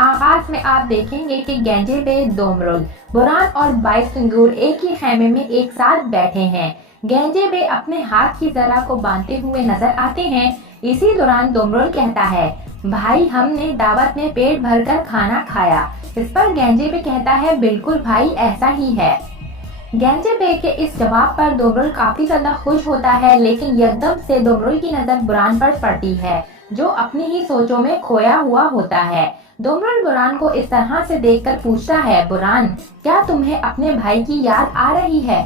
آغاز میں آپ دیکھیں گے کہ گینجے بے دومرل، بران اور بائسنگور ایک ہی خیمے میں ایک ساتھ بیٹھے ہیں۔ گینجے بے اپنے ہاتھ کی ذرا کو باندھتے ہوئے نظر آتے ہیں۔ اسی دوران دومرل کہتا ہے، بھائی ہم نے دعوت میں پیٹ بھر کر کھانا کھایا۔ اس پر گینجے بے کہتا ہے، بالکل بھائی ایسا ہی ہے۔ گینجے بے کے اس جواب پر دومرل کافی زیادہ خوش ہوتا ہے، لیکن یکدم سے دومرل کی نظر بران پر پڑتی ہے جو اپنی ہی سوچوں میں کھویا ہوا ہوتا ہے۔ دومرل بران کو اس طرح سے دیکھ کر پوچھتا ہے، بران کیا تمہیں اپنے بھائی کی یاد آ رہی ہے؟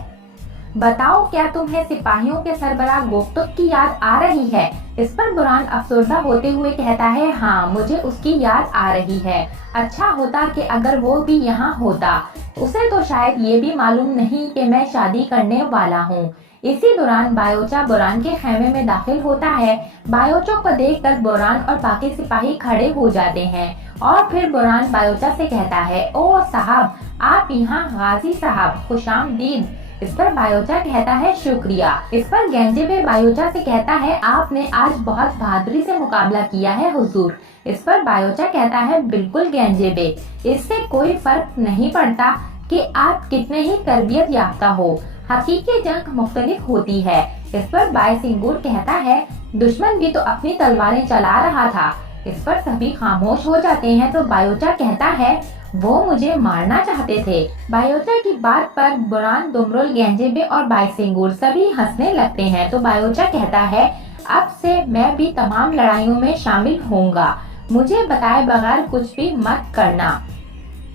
بتاؤ کیا تمہیں سپاہیوں کے سربراہ گوکتک کی یاد آ رہی ہے؟ اس پر بران افسردہ ہوتے ہوئے کہتا ہے، ہاں مجھے اس کی یاد آ رہی ہے۔ اچھا ہوتا کہ اگر وہ بھی یہاں ہوتا، اسے تو شاید یہ بھی معلوم نہیں کہ میں شادی کرنے والا ہوں۔ اسی دوران بایوچا بران کے خیمے میں داخل ہوتا ہے۔ بایوچا کو دیکھ کر بران اور باقی سپاہی کھڑے ہو جاتے ہیں اور پھر بران بایوچا سے کہتا ہے، او صاحب آپ یہاں، غازی صاحب خوش آمدید۔ اس پر بایوچا کہتا ہے، شکریہ۔ اس پر گینجے بے بایوچا سے کہتا ہے، آپ نے آج بہت بہادری سے مقابلہ کیا ہے حضور۔ اس پر بایوچا کہتا ہے، بالکل گینجے بے، اس سے کوئی فرق نہیں پڑتا کہ آپ کتنے ہی تربیت یافتہ ہو، حقیقی جنگ مختلف ہوتی ہے۔ اس پر بائسنگور کہتا ہے، دشمن بھی تو اپنی تلواریں چلا رہا تھا۔ اس پر سبھی خاموش ہو جاتے ہیں تو بایوچا کہتا ہے، وہ مجھے مارنا چاہتے تھے۔ بایوچا کی بات پر بران، دومرل، گینجے بے اور بائسنگور سبھی ہنسنے لگتے ہیں تو بایوچا کہتا ہے، اب سے میں بھی تمام لڑائیوں میں شامل ہوں گا، مجھے بتائے بغیر کچھ بھی مت کرنا۔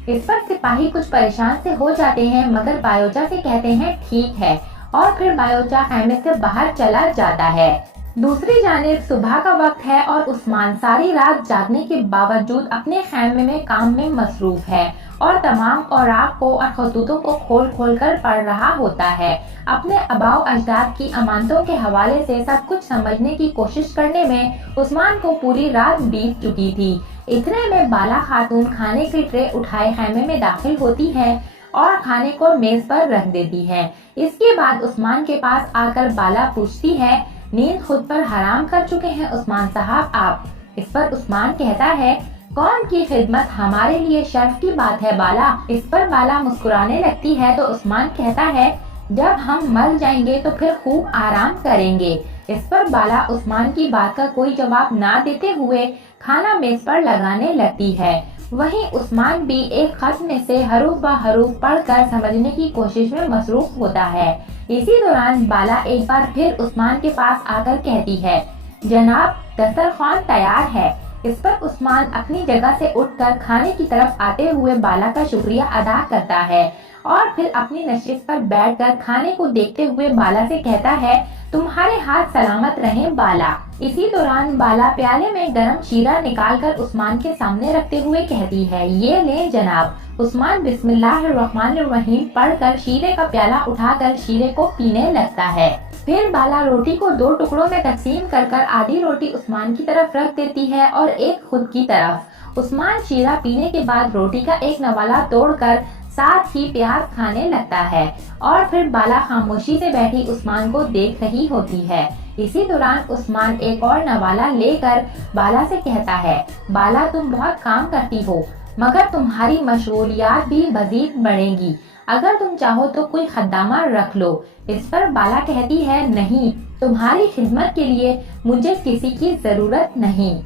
اس پر سپاہی کچھ پریشان سے ہو جاتے ہیں مگر بایوچا سے کہتے ہیں، ٹھیک ہے، اور پھر بایوچا خیمے سے باہر چلا جاتا ہے۔ دوسری جانب صبح کا وقت ہے اور عثمان ساری رات جاگنے کے باوجود اپنے خیمے میں کام میں مصروف ہے اور تمام اوراق کو اور خطوطوں کو کھول کھول کر پڑھ رہا ہوتا ہے۔ اپنے آباء و اجداد کی امانتوں کے حوالے سے سب کچھ سمجھنے کی کوشش کرنے میں عثمان کو پوری رات بیت چکی تھی۔ اتنے میں بالا خاتون کھانے کی ٹرے اٹھائے خیمے میں داخل ہوتی ہے اور کھانے کو میز پر رکھ دیتی ہے۔ اس کے بعد عثمان کے پاس آ کر بالا پوچھتی ہے، نیند خود پر حرام کر چکے ہیں عثمان صاحب آپ؟ اس پر عثمان کہتا ہے، قوم کی خدمت ہمارے لیے شرف کی بات ہے بالا۔ اس پر بالا مسکرانے لگتی ہے تو عثمان کہتا ہے، جب ہم مر جائیں گے تو پھر خوب آرام کریں گے۔ اس پر بالا عثمان کی بات کا کوئی جواب نہ دیتے ہوئے کھانا میز پر لگانے لگتی ہے۔ وہیں عثمان بھی ایک خط میں سے حروف بہ حروف پڑھ کر سمجھنے کی کوشش میں مصروف ہوتا ہے۔ اسی دوران بالا ایک بار پھر عثمان کے پاس آ کر کہتی ہے، جناب دسترخوان تیار ہے۔ اس پر عثمان اپنی جگہ سے اٹھ کر کھانے کی طرف آتے ہوئے بالا کا شکریہ ادا کرتا ہے اور پھر اپنی نشست پر بیٹھ کر کھانے کو دیکھتے ہوئے بالا سے کہتا ہے، تمہارے ہاتھ سلامت رہیں بالا۔ اسی دوران بالا پیالے میں گرم شیرہ نکال کر عثمان کے سامنے رکھتے ہوئے کہتی ہے، یہ لیں جناب۔ عثمان بسم اللہ الرحمن الرحیم پڑھ کر شیرے کا پیالہ اٹھا کر شیرے کو پینے لگتا ہے۔ پھر بالا روٹی کو دو ٹکڑوں میں تقسیم کر کر آدھی روٹی عثمان کی طرف رکھ دیتی ہے اور ایک خود کی طرف۔ عثمان شیرہ پینے کے بعد روٹی کا ایک نوالا توڑ کر ساتھ ہی پیاز کھانے لگتا ہے اور پھر بالا خاموشی سے بیٹھی عثمان کو دیکھ رہی ہوتی ہے۔ اسی دوران عثمان ایک اور نوالا لے کر بالا سے کہتا ہے، بالا تم بہت کام کرتی ہو مگر تمہاری مشغولیات بھی مزید بڑھیں گی، اگر تم چاہو تو کوئی خدامہ رکھ لو۔ اس پر بالا کہتی ہے، نہیں، تمہاری خدمت کے لیے مجھے کسی کی ضرورت نہیں،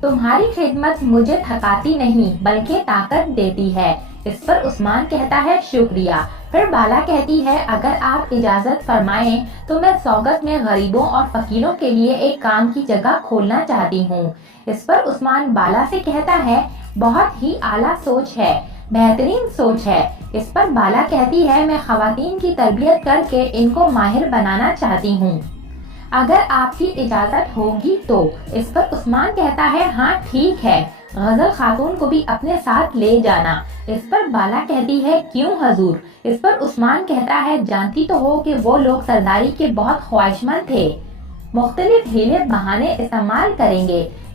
تمہاری خدمت مجھے تھکاتی نہیں بلکہ طاقت دیتی ہے۔ اس پر عثمان کہتا ہے، شکریہ۔ پھر بالا کہتی ہے، اگر آپ اجازت فرمائیں تو میں سوگت میں غریبوں اور فقیروں کے لیے ایک کام کی جگہ کھولنا چاہتی ہوں۔ اس پر عثمان بالا سے کہتا ہے، بہت ہی اعلیٰ سوچ ہے، بہترین سوچ ہے۔ اس پر بالا کہتی ہے، میں خواتین کی تربیت کر کے ان کو ماہر بنانا چاہتی ہوں، اگر آپ کی اجازت ہوگی تو۔ اس پر عثمان کہتا ہے، ہاں ٹھیک ہے، غزل خاتون کو بھی اپنے ساتھ لے جانا۔ اس پر بالا کہتی ہے، کیوں حضور؟ اس پر عثمان کہتا ہے، جانتی تو ہو کہ وہ لوگ سرداری کے بہت خواہشمند تھے، مختلف ہیلے بہانے استعمال کریں گے،